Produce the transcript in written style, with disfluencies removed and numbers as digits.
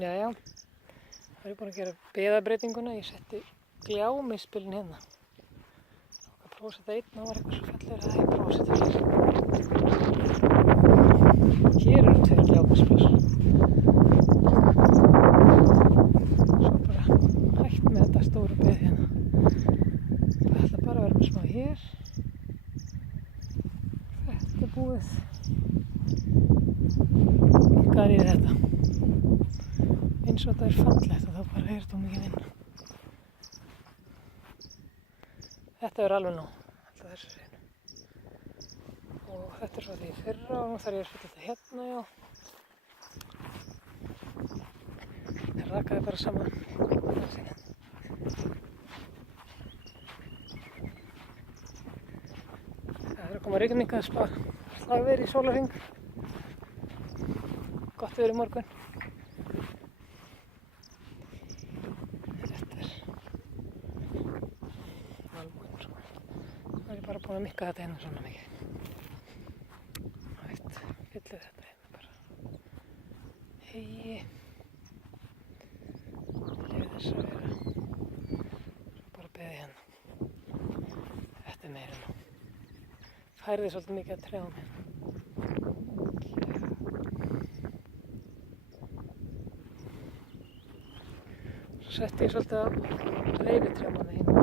Jæja, það er búin að gera beðabreytinguna. Ég setti gljámispilin hérna. Það prófa að setja einn, það var eitthvað svo fallegur að ég prófa að setja fleiri. Hér eru 2 gljámispilar. Svo bara hægt með þetta stóru beð hérna. Það ætla bara að vera með smá hér. Þetta er búið. Minkaður í þetta. Eins og þetta er fallegt og þá bara er þetta mikið vinna. Þetta er alveg nóg, alltaf þessu hreinu. Og þetta er svo því fyrra og nú þarf ég að fylla þetta hérna, já. Ég rakaði bara saman. Það er að koma rigning að slagveður í sólarhring. Gott veður í morgun. Það er bara búin að mikka þetta hérna svona mikið. Fyllið þetta hérna bara. Hegi. Leyfið þess að vera. Svo bara beðið hérna. Þetta er meira nú. Færði svolítið mikið að trjám hérna. Svo setti ég svolítið að reyfitrjám að það hérna.